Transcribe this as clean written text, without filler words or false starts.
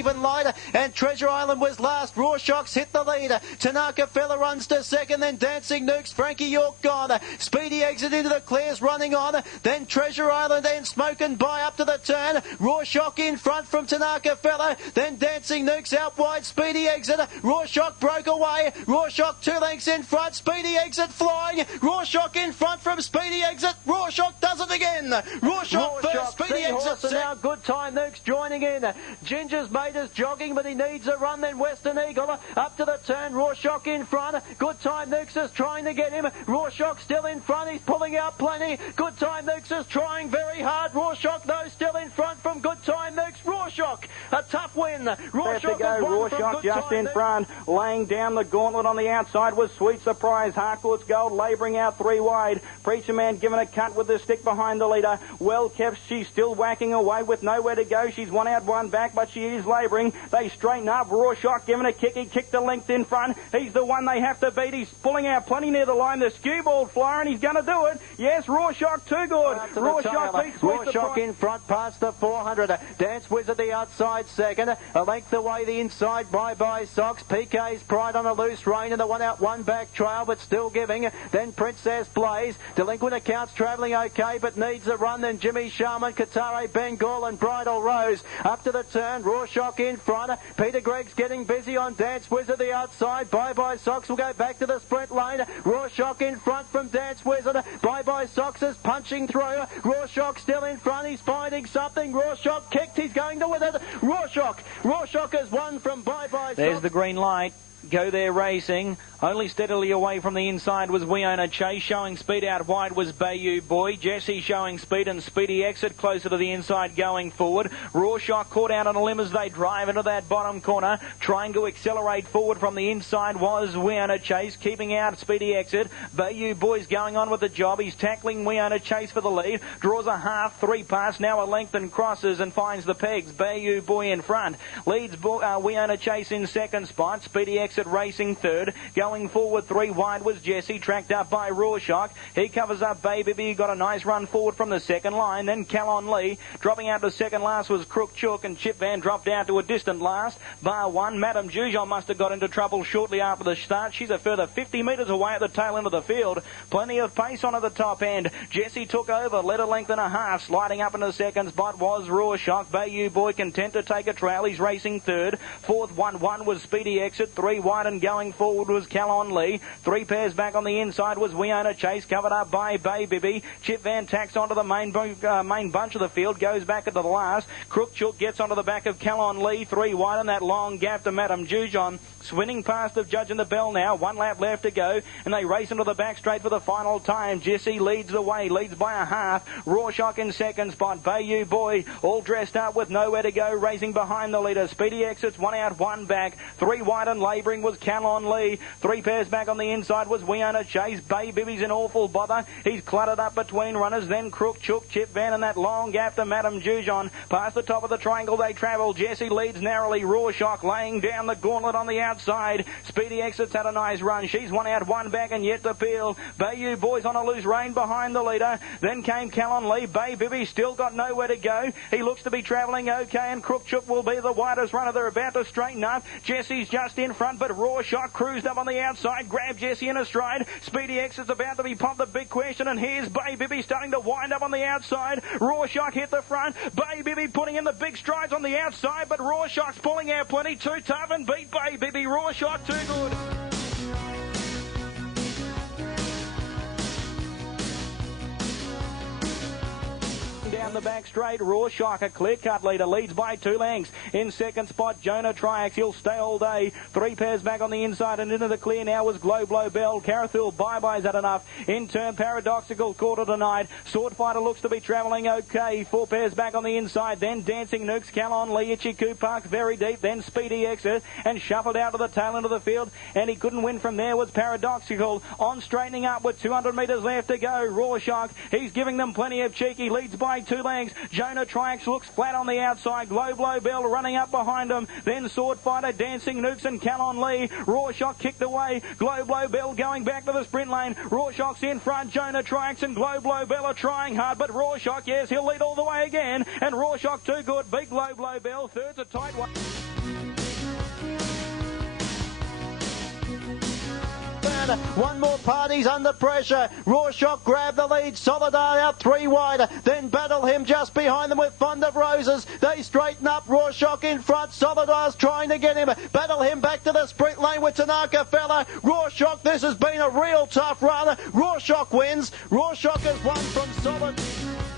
even lighter, and Treasure Island was last. Rorschach's hit the leader. Tanaka Fella runs to second, then Dancing Nukes, Frankie York gone. Speedy Exit into the clears, running on. Then Treasure Island and Smoke and By up to the turn. Rorschach in front from Tanaka Fella. Then Dancing Nukes out wide. Speedy Exit. Rorschach broke away. Rorschach 2 lengths in front. Speedy Exit flying. Rorschach in front from Speedy Exit. Rorschach does it again. Rorschach first. Speedy Exit now. Good Time Nukes joining in. Ginger's mate is jogging, but he needs a run. Then Western Eagle up to the turn. Rorschach in front. Good Time Nukes is trying to get him. Rorschach still in front. He's pulling out plenty. Good Time Nukes is trying very hard. Rorschach, though, still in front from Good Time Nukes. Rorschach, a tough win. Rorschach just in front. Laying down the gauntlet on the outside was Sweet Surprise. Harcourt's Gold labouring out 3 wide. Preacher Man given a cut with the stick behind the leader. Well kept, she's still whacking away with nowhere to go. She's 1 out 1 back, but she is labouring. They straighten up. Rorschach given a kick. He kicked a length in front. He's the one they have to beat. He's pulling out plenty near the line. The skewbald flyer, and he's going to do it. Yes, Rorschach too good. Rorschach in front past the 400. Dance Wizard the outside second. A length away the inside. Bye Socks. PK's Pride on a loose rein in the 1 out 1 back trail, but still giving. Then Princess Blaze. Delinquent Accounts travelling okay, but needs a run. Then Jimmy Sharman, Katare Bengal and Bridal Rose. Up to the turn. Rorschach in front. Peter Gregg's getting busy on Dance Wizard the outside. Bye Socks will go back to the sprint lane. Rorschach in front from Dance Wizard. Bye Socks is punching through. Rorschach still in front. He's finding something. Rorschach kicked. He's going to win it. Rorschach has won from Bye Socks. There's the green light. Go There Racing. Only steadily away from the inside was We Own a Chase. Showing speed out wide was Bayou Boy. Jesse showing speed and Speedy Exit closer to the inside going forward. Rorschach caught out on a limb as they drive into that bottom corner. Trying to accelerate forward from the inside was We Own a Chase. Keeping out Speedy Exit. Bayou Boy's going on with the job. He's tackling We Own a Chase for the lead. Draws a half, 3 pass. Now a length and crosses and finds the pegs. Bayou Boy in front. Leads We Own a Chase in second spot. Speedy Exit racing third. Going forward 3 wide was Jesse, tracked up by Rorschach. He covers up Baby. Got a nice run forward from the second line. Then Calon Lee. Dropping out to second last was Crook Chook, and Chip Van dropped down to a distant last. Bar 1. Madame Jujon must have got into trouble shortly after the start. She's a further 50 metres away at the tail end of the field. Plenty of pace on at the top end. Jesse took over, led a length and a half. Sliding up into the second spot was Rorschach. Bayou Boy content to take a trail. He's racing third. Fourth 1-1 was Speedy Exit. 3 wide and going forward was Calon Lee. 3 pairs back on the inside was We Own a Chase, covered up by Baby. Chip Van tacks onto the main bunch of the field, goes back into the last. Crook Chook gets onto the back of Calon Lee, 3 wide, and that long gap to Madame Jujon. Swinging past the judge in the bell now. 1 lap left to go, and they race into the back straight for the final time. Jesse leads the way, leads by a half. Rorschach in second spot. Bayou Boy all dressed up with nowhere to go, racing behind the leader. Speedy Exits, 1 out, 1 back. 3 wide and labouring was Calon Lee. 3 pairs back on the inside was We Own a Chase. Baby's an awful bother. He's cluttered up between runners. Then Crook Chook, Chip Van, and that long gap to Madame Jujon. Past the top of the triangle they travel. Jesse leads narrowly. Rorschach laying down the gauntlet on the outside. Speedy Exits had a nice run. She's 1 out, 1 back and yet to peel. Bayou Boy's on a loose rein behind the leader. Then came Calon Lee. Baby still got nowhere to go. He looks to be travelling okay, and Crook Chook will be the widest runner. They're about to straighten up. Jesse's just in front, but Rorschach cruised up on the outside. Grabbed Jesse in a stride. Speedy Exit's about to be pumped. The big question, and here's Baby starting to wind up on the outside. Rorschach hit the front. Baby putting in the big strides on the outside, but Rorschach's pulling out plenty. Too tough and beat Baby. Rorschach too good. Down the back straight, Rorschach, a clear-cut leader, leads by 2 lengths. In second spot, Jonah Triax. He'll stay all day. 3 pairs back on the inside, and into the clear now was Glow Blow Bell. Carathil, Bye-Bye's had enough. In turn, Paradoxical, quarter tonight. Swordfighter looks to be travelling okay. 4 pairs back on the inside, then Dancing Nukes, Calon Lee, Ichiku Park, very deep, then Speedy Exit, and shuffled out to the tail end of the field, and he couldn't win from there was Paradoxical. On straightening up with 200 metres left to go, Rorschach, he's giving them plenty of cheek. He leads by 2 lengths. Jonah Triax looks flat on the outside. Glow Blow Bell running up behind him. Then Swordfighter, Dancing Nukes and Calon Lee. Rorschach kicked away. Glow Blow Bell going back to the sprint lane. Rorschach's in front. Jonah Triax and Glow Blow Bell are trying hard, but Rorschach, yes, he'll lead all the way again. And Rorschach too good. Big Glow Blow Bell. Third's a tight one. One more party's under pressure. Rorschach grabbed the lead. Solidar out 3 wide. Then Battle Him just behind them with Fond of Roses. They straighten up. Rorschach in front. Solidar's trying to get him. Battle Him back to the sprint lane with Tanaka Fella. Rorschach, this has been a real tough run. Rorschach wins. Rorschach has won from Solid.